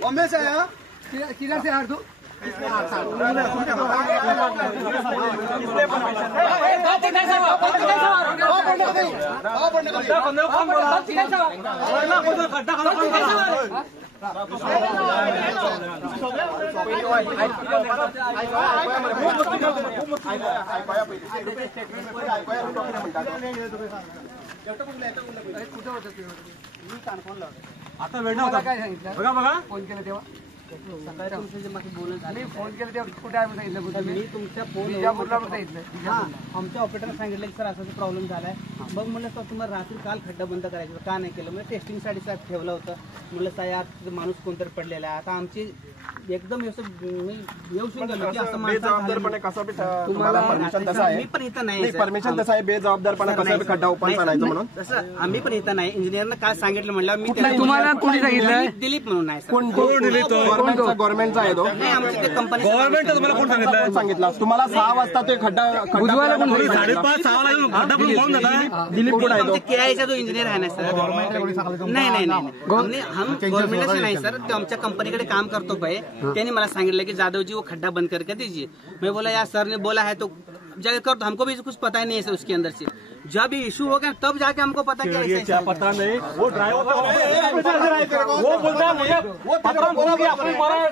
बॉम्बे से आया किधर से यार तू आता वेळ नव्हता काय सांगितलं बघा बघा फोन केला तेव्हा सकाळी तुमचं जे माझं बोलणं झालं मी फोन केला तेव्हा कुठे आहे सांगितलं मी तुमच्या फोन विजापूरला सांगितलं आमच्या ऑपरेटरने सांगितलं की सर असा प्रॉब्लेम झालाय मग म्हणलं सर तुम्हाला रात्री काल खड्डा बंद करायचा का नाही केलं म्हणजे टेस्टिंगसाठी साहेब ठेवलं होतं म्हणलं साहेब माणूस कोणतरी पडलेला आहे आता आमची एकदम येऊ शकून गेलो की असं बेजबाबदारपणे कसं तुम्हाला परमिशन तसं आहे मी पण इथं नाही परमिशन तसं आहे बेजबाबदारपणे कसं खड्डा ओपन करायचं म्हणून तसं आम्ही पण इथं नाही इंजिनियरनं काय सांगितलं म्हणलं मी तुम्हाला कोणी सांगितलं दिलीप म्हणून नाही गव्हर्नमेंटचा आहे तो नाही आमची ते कंपनी गव्हर्नमेंट तुम्हाला कोण सांगितलं सांगितलं तुम्हाला 6 वाजता ते खड्डा 5:30-6 ला खड्डा पण कोण जाता दिलीप कुठे आहे तो केआयचा जो इंजिनियर आहे ना सर नाही हम गव्हर्नमेंट से नहीं सर तो आमच्या कंपनीकडे काम करतो भाई त्यांनी मला सांगितलं की जादव जी वो खड्डा बंद करके दीजिए मैं बोला यार सर ने बोला है तो जाके कर दो हमको भी कुछ पता ही नहीं है उसके अंदर से जब इशू हो गया तब जाके हमको पता क्या पता नहीं वो ड्राइवर वो बोलता है वो पता बोला कि आपने मारा है